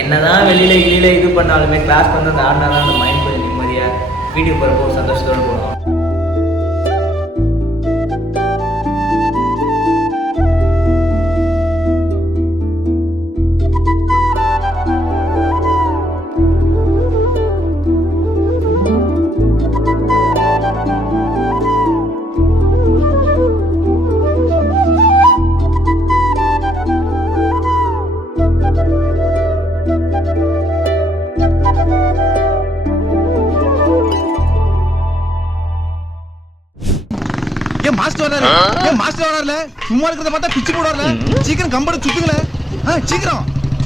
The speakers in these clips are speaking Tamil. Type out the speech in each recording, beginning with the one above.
என்னதான் வெளியில இது பண்ணாலுமே கிளாஸ் வந்து அந்த ஆடினா தான் அந்த மைண்ட் கொஞ்சம் நிம்மதியாக வீட்டுக்கு போகிறப்போ ஒரு சந்தோஷத்தோடு போகணும். மாஸ்டர் வராருல சும்மா இருக்கிறத பார்த்தா பிச்சு போடாருல சீக்கிரம் கம்பெனி சுத்துங்களே சீக்கிரம்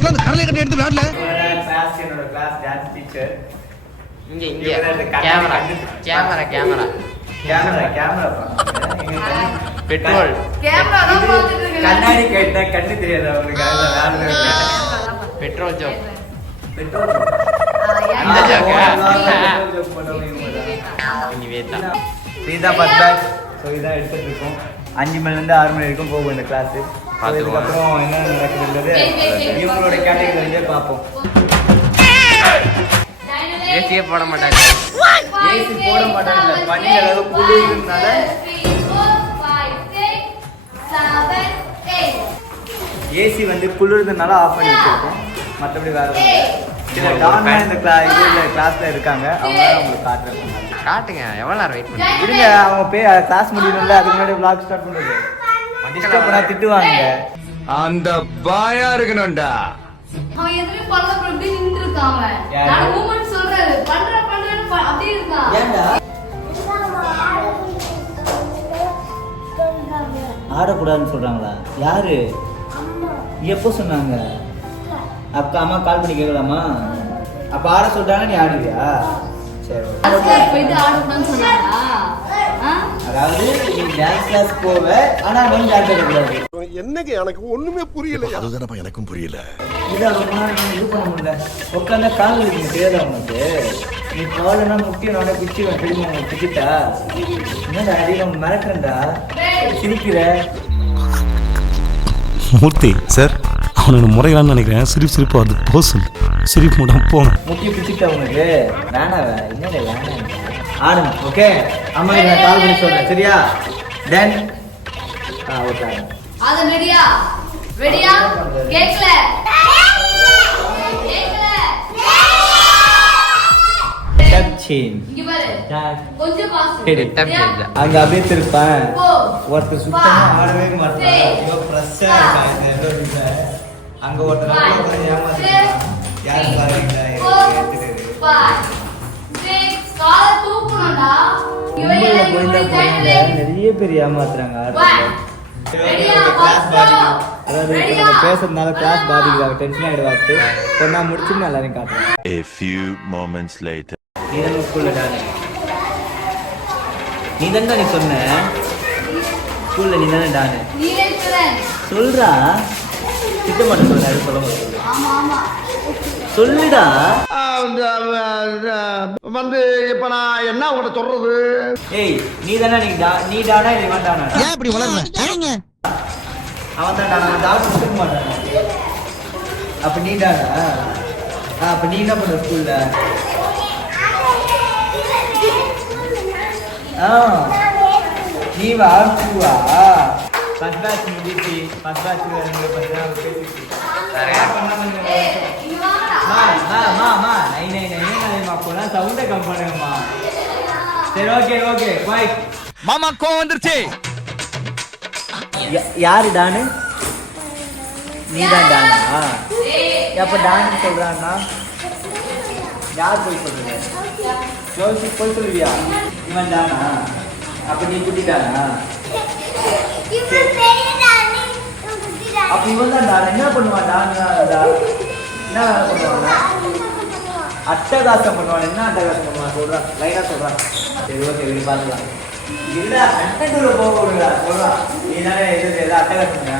அந்த கரலை கட்டி எடுத்து விளையாடல. கிளாஸ் என்னோட கிளாஸ் டான்ஸ் டீச்சர். இங்க camera camera camera camera camera petrol camera தான் பார்த்துட்டு இருக்கேன். கண்ணாடி கேட்டா கண்ணு தெரியாது அவங்களுக்கு. பெட்ரோல் ஜோக் பெட்ரோல் அந்த ஜோக்கா இதுதான் ஃபர்ஸ்ட் பேட்ச். ஸோ இதான் எடுத்துட்டு இருக்கோம். 5 மணிலேருந்து 6 மணி வரைக்கும் போகும் இந்த கிளாஸ். அதுக்கப்புறம் என்ன நடக்குதுன்றது இவங்களோட கேட்டகரி வந்து பார்ப்போம். ஏசியே போட மாட்டாங்க. ஏசி போட மாட்டாங்க. பனி அளவு குளிர்னால ஏசி வந்து குளிர்றதுனால ஆஃப் பண்ணி வச்சிருக்கோம். மற்றபடி வேற இந்த கிளாஸ்ல இருக்காங்க. அவங்க உங்களுக்கு காட்டுறாங்க. காட்டுங்க எவ்வளவு நேரம் வெயிட் பண்ணுங்க. இருங்க அவங்க கிளாஸ் முடியணும்ல, அதுக்கு முன்னாடி vlog ஸ்டார்ட் பண்ணுறது. டிஸ்டர்ப் பண்ணா திட்டுவாங்க. அந்த பாயா இருக்கணும்டா. அவன் எதுவுமே பண்ணல அப்படி நின்று இருக்காங்க. நான் மூமெண்ட் சொல்றாரு பண்றேன்னு அப்படியே இருக்கான். ஏன்டா ஆடக்கூடாதுன்னு சொல்றாங்களா? யாரு எப்போ சொன்னாங்க? அக்கா அம்மா கால் பண்ணி கேட்கலாமா? அப்ப ஆட சொல்றாங்க, நீ ஆடுவியா? சரி, போயிட்டு ஆடக்கூடாதுன்னு சொன்னாங்களா? அதாவது நீ டான்ஸ் கிளாஸ் போவ, ஆனா வந்து டான்ஸ் ஆடக்கூடாது. என்னங்க எனக்கு ஒண்ணுமே புரியல. அதுதானப்பா எனக்கும் புரியல. இல்ல ரொம்ப நாள் இது பண்ண முடியல. உட்காந்தா கால் வலிக்கு தெரியாதா உனக்கு? நீ காலனா முக்கிய நானே பிச்சுவேன். தெரியுமா உனக்கு பிச்சுட்டா? என்னடா அதிகம் மிரட்டுறா, சிரிக்கிற. மூர்த்தி சார், அவனோட முறைகளான்னு நினைக்கிறேன். சிரிப்பு அது போசல் சிரிப்பு மட்டும் போகணும். முக்கிய பிச்சுட்டா உனக்கு? வேணாவ என்னடா வேணாம். ஆடுங்க. ஓகே, அம்மா நான் கால் பண்ணி சொல்றேன். சரியா? Then okay. அது ரெடியா ரெடியா கேக்கல இங்க பாரு கொஞ்சம் பாஸ் அங்க அப்படியே திருப்பேன். ஒருத்தர் சுத்தமா ஆடவே மாட்டாங்க. அங்க ஒருத்தர் யாரு பாருங்க நிறைய பேர் ஏமாத்துறாங்க. அதாவது நம்ம பேசுறதுனால கிளாஸ் பாதிக்கிறாங்க, டென்ஷன் ஆயிடுவாட்டு. பொண்ணா முடிச்சுன்னு எல்லாரையும் காட்டுறேன். A few moments later. நீ தான் ஸ்கூல்ல டானு. நீ தானே நீ சொன்ன ஸ்கூல்ல நீ தானே டானு சொல்றா. திட்ட மாட்டேன் சொல்ற, அது சொல்ல மாட்டேன். சொல்லுடா. வந்து இப்ப நான் என்ன உங்கள்கிட்ட சொல்றது? ஏய் நீ தானே நீ டானா இல்லை இவன் டானா? ஏன் இப்படி வளர்ற? அவன் தான் டானா. டாக்டர் கொடுக்க மாட்டான். அப்ப நீ டானா? அப்ப நீ என்ன பண்ண ஸ்கூல்ல? நீ வாக்குவா? ஃபர்ஸ்ட் பேட்ச் முடிச்சு ஃபர்ஸ்ட் பேட்ச் வேற பேசிட்டு சவுண்டை கம் பண்ணுங்கம்மா. சரி ஓகே ஓகே பாய். மாமா கோவம் வந்துருச்சு. யாரு டானு? நீ தான் டானா? அப்ப டானு சொல்றான்னா யார் போய் சொல்றது? ஜோசி போய் சொல்லுவியா? இவன் டானா? அப்ப நீ குட்டிட்டானா? அப்ப இவன் தான் டானா. என்ன பண்ணுவான் டானா? என்ன பண்ணுவாங்க? அட்டகாசம் பண்ணுவான். என்ன அட்டகாசம் பண்ணுவான் சொல்றான், லைனா சொல்றான். சரி ஓகே வெளியே பார்க்கலாம். இல்ல அட்டூர போக விடுங்களா சொல்றான். நீ தானே எது அட்டகாசம் பண்ண?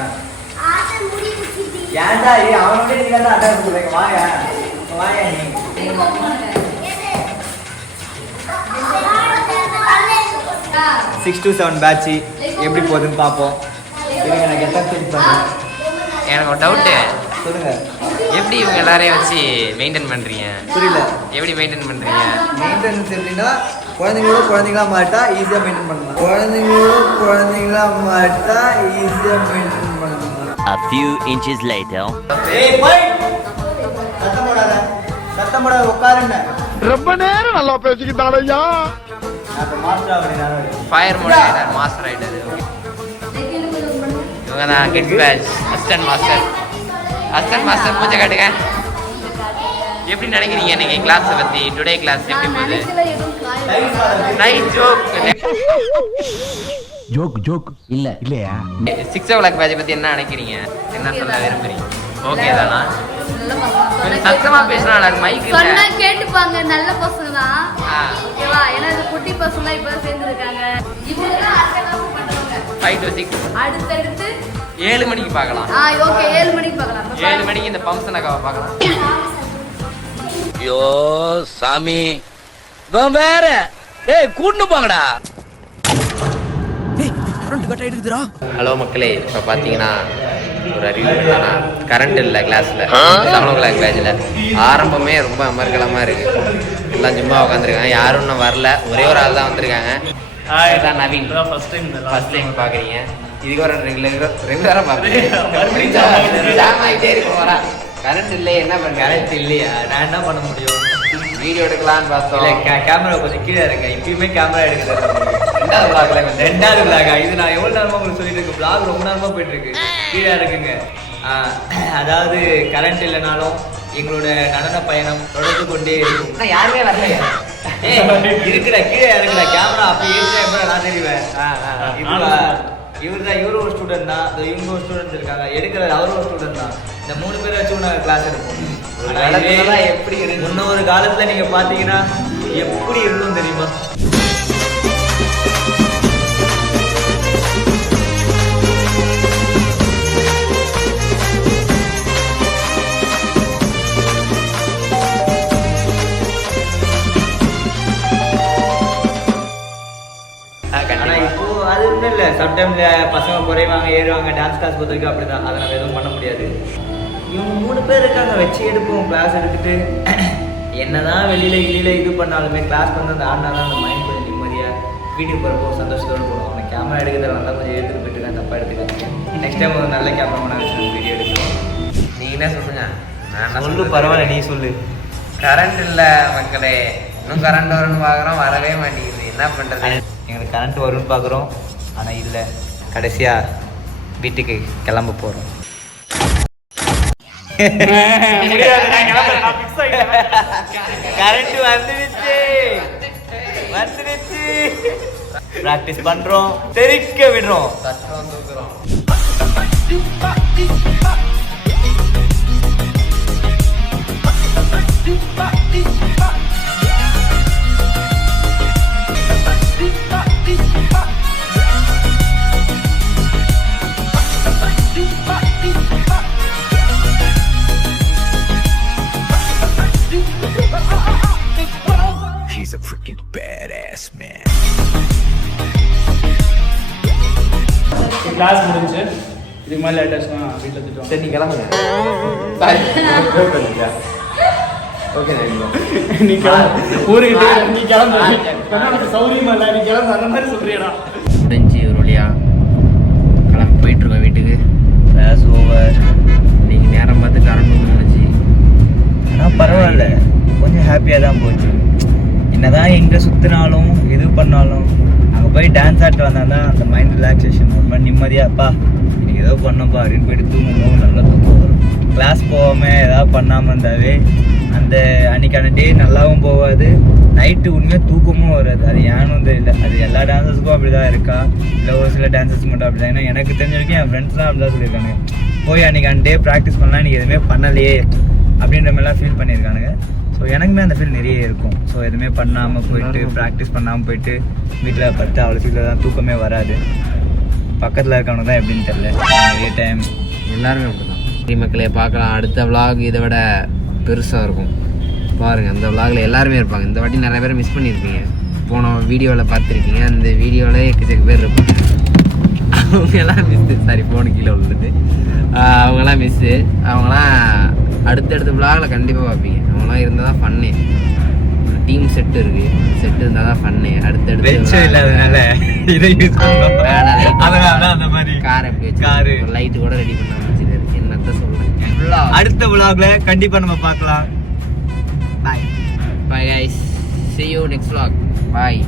ஏன்டா அவனோட நீ தான் அட்டகாசம் சொல்றீங்க. வாயா வாயா நீ. 6 to 7 பேட்ச் எப்படி போகுதுன்னு பார்ப்போம். எனக்கு எத்தனை செக் பண்ணுறேன். எனக்கு ஒரு டவுட்டு. சொல்லுங்க. எப்படி இவங்க எல்லாரையும் வச்சு மெயின்டைன் பண்றீங்க? புரியல. எப்படி மெயின்டைன் பண்றீங்க? மெயின்டெனன்ஸ் எப்படின்னா குழந்தைங்களோட குழந்தைங்களா மாட்டா ஈஸியாக மெயின்டைன் பண்ணலாம். குழந்தைங்களோட குழந்தைங்களா மாட்டா ஈஸியாக மெயின்டைன் பண்ணலாம். A few inches later. ஏய் போய் சத்தம் போடாத உட்காருங்க. ரொம்ப நேரம் நல்லா பேசிக்கிட்டான் ஐயா. அப்ப மாஸ்டர் அப்படினா fire mode rider, master rider. இவங்க தான் kids batch assistant master. Assistant master பூஜை காட்டுங்க. எப்படி நினைக்கிறீங்க நீங்க கிளாஸ் பத்தி? டுடே கிளாஸ் எப்படி போகுது? நைட் ஜோக் இல்ல இல்லையா? 6 o'clock பேட்ச் பத்தி என்ன நினைக்கிறீங்க? என்ன சொல்ல விரும்புறீங்க? ஓகே தானா? சத்தமா பேசுறாங்க, மைக் இல்ல. சொன்னா கேட்டுப்பாங்க, நல்ல பசங்க தான். ஆ. ஓகேவா? ஏன்னா இந்த குட்டி பசங்க இப்ப சேர்ந்துருக்காங்க. இவங்க தான் அடுத்த கிளாஸ் பண்ணுவாங்க. 5 to 6 அடுத்து 7 மணிக்கு பார்க்கலாம். ஓகே 7 மணிக்கு பார்க்கலாம். 7 மணிக்கு இந்த பம்ப்ஸ் நகாவை பார்க்கலாம். ஐயோ சாமி இவன் வேற. ஏய் கூட்டு போங்கடா. ஹலோ மக்களே, இப்போ பார்த்தீங்கன்னா ஒரு அறிவு என்னன்னா, கரண்ட் இல்லை கிளாஸில் 7 o'clock பேட்சில். ஆரம்பமே ரொம்ப அமர்கலமாக இருக்குது. எல்லாம் சும்மா உட்காந்துருக்காங்க, யாரும் இன்னும் வரல. ஒரே ஒரு ஆள் தான் வந்திருக்காங்க. இதுதான் நவீன். ஃபர்ஸ்ட் டைம் பார்க்குறீங்க. இதுக்கு ஒரு ரெகுலராக பார்க்குறீங்க. கரண்ட் இல்லையே, என்ன பண்ண? கரெக்ட் இல்லையா? நான் என்ன பண்ண முடியும்? வீடியோ எடுக்கலான்னு பார்த்தோம். கேமரா கொஞ்சம் கீழே இருங்க. இப்பயுமே கேமரா எடுக்கிறது. 2வது vlogல கொஞ்சம் 2வது vlog. இது நான் எவ்வளவு நேரமா உங்களுக்கு சொல்லிட்டு இருக்கு. vlog ரொம்ப நேரமா போயிட்டு இருக்கு. கீழே இருக்குங்க. அதாவது கரண்ட் இல்லைனாலும் எங்களோட நடன பயணம் தொடர்ந்து கொண்டே இருக்கும். யாருமே வரலையா? இருக்குடா, கீழே இறங்குடா. கேமரா அப்படி இருக்கிற நான் தெரிவேன். இவரு ஒரு ஸ்டூடெண்ட் தான். இவங்க ஒரு ஸ்டூடெண்ட் இருக்காங்க. எடுக்கிறது அவரும் ஒரு ஸ்டூடெண்ட் தான். இந்த 3 பேரை வச்சு நாங்கள் கிளாஸ் எடுப்போம். எப்படி முன்னொரு காலத்துல நீங்க பாத்தீங்கன்னா எப்படி இருந்தும் தெரியுமா? அது ஒன்றும் இல்லை. சம்டைம்ல பசங்க குறைவாங்க, ஏறுவாங்க. டான்ஸ் கிளாஸ் பொறுத்தவரைக்கும் அப்படிதான். அதை நம்ம எதுவும் பண்ண முடியாது. இவங்க 3 பேர் இருக்காங்க, வச்சு எடுப்போம். கிளாஸ் எடுத்துட்டு என்னதான் வெளியில இது பண்ணாலுமே கிளாஸ் வந்து அந்த ஆடினாலும் அந்த மைண்ட் கொஞ்சம் நிம்மதியாக வீட்டுக்கு போகிறப்போ சந்தோஷத்தோடு போடுவோம். அவனை கேமரா எடுக்கிறத வந்தால் கொஞ்சம் எடுத்துட்டு போயிட்டு நான் தப்பாக எடுத்துக்காங்க. நெக்ஸ்ட் டைம் ஒரு நல்ல கேமரா வச்சு வீடியோ எடுக்கிறோம். நீங்கள் என்ன சொல்லுங்க? நான் சொல்லு, பரவாயில்ல, நீ சொல்லு. கரண்ட் இல்லை மக்களே. இன்னும் கரண்ட் வரும்னு பார்க்குறோம், வரவே மாட்டேங்குது. என்ன பண்ணுறது? எங்களுக்கு கரண்ட் வரும்னு பார்க்குறோம், ஆனால் இல்லை. கடைசியாக வீட்டுக்கு கிளம்ப போகிறோம். கரண்ட் வந்துருச்சு. பிராக்டிஸ் பண்றோம், தெரிக்க விடுறோம். தட்டுறோம், தூக்குறோம். He's a freaking badass man. Class முடிஞ்சு இதுக்கு மேலே லேட்டஸ்ட்னா வீட்டில் திட்டுவோம். சரி, நீ கிளம்புங்க. ஓகே, நீ கிளம்பு. ஊருக்கிட்டே நீ கிளம்பு. உனக்கு சௌரியமா இல்லை, நீ கிளம்பு. அந்த மாதிரி சொல்றியடா. முடிஞ்சு ஒரு வழியா கிளம்பி போயிட்டுருக்கோம் வீட்டுக்கு. Class over. இன்னைக்கு நேரம் பார்த்து கரண்ட் வந்துச்சு. ஆனால் பரவாயில்ல, கொஞ்சம் ஹாப்பியாக தான் போச்சு. என்னதான் எங்கே சுற்றினாலும் எது பண்ணாலும் அங்கே போய் டான்ஸ் ஆட்டு வந்தால் தான் அந்த மைண்ட் ரிலாக்ஸேஷன். ஒரு மாதிரி நிம்மதியாப்பா இன்னைக்கு ஏதோ பண்ணப்பா அப்படின்னு போயிட்டு தூங்கணும். நல்லா தூக்கம் வரும். கிளாஸ் போகாமல் ஏதாவது பண்ணாமல் இருந்தாவே அந்த அன்றைக்கான டே நல்லாவும் போகாது. நைட்டு உண்மையாக தூக்கமும் வராது. அது ஏன்னு தெரியல. அது எல்லா டான்ஸர்ஸுக்கும் அப்படி தான் இருக்கா, இல்லை ஒரு சில டான்ஸர்ஸ் மட்டும் அப்படி தான்? ஏன்னா எனக்கு தெரிஞ்ச வரைக்கும் என் ஃப்ரெண்ட்ஸ்லாம் அப்படி தான் சொல்லியிருக்காங்க. போய் அன்றைக்கான டே ப்ராக்டிஸ் பண்ணலாம், நீங்கள் எதுவுமே பண்ணலையே அப்படின்ற மாதிரிலாம் ஃபீல் பண்ணியிருக்கானுங்க. ஸோ எனக்குமே அந்த ஃபீல் நிறைய இருக்கும். ஸோ எதுவுமே பண்ணாமல் போயிட்டு ப்ராக்டிஸ் பண்ணாமல் போயிட்டு வீட்டில் படுத்து அவ்வளோ சீக்கிரம் தான் தூக்கமே வராது. பக்கத்தில் இருக்கவனுக்கு தான் எப்படின்னு தெரியல. நிறைய டைம் எல்லாருமே அப்படிதான். சரி மக்களே, பார்க்கலாம். அடுத்த vlog இதை விட பெருசாக இருக்கும் பாருங்கள். அந்த vlogல எல்லாருமே இருப்பாங்க. இந்த வாட்டி நிறைய பேர் மிஸ் பண்ணியிருப்பீங்க. போன வீடியோவில் பார்த்துருக்கீங்க. அந்த வீடியோவில் எக்கச்சக்க பேர் இருப்பாங்க. அவங்கெல்லாம் மிஸ்ஸு. சாரி, ஃபோனு கீழே விழுந்துட்டு. அவங்களாம் மிஸ்ஸு. அவங்களாம் அடுத்தடுத்த விளாகில் கண்டிப்பாக பார்ப்பீங்க. நம்மளாம் இருந்தால் தான் ஃபன்னு. ஒரு டீம் செட்டு இருக்குது, செட்டு இருந்தால் தான் ஃபன்னு. வெளிச்சம் இல்லாதனால இதை யூஸ் பண்ணுவோம். அதனால அந்த மாதிரி கார் எப்படி வச்சு காரு லைட்டு கூட ரெடி பண்ண வச்சுருக்கு. என்னத்த சொல்கிறேன். அடுத்த vlogல கண்டிப்பா நம்ம பார்க்கலாம். பாய் Bye guys. See you next vlog. Bye.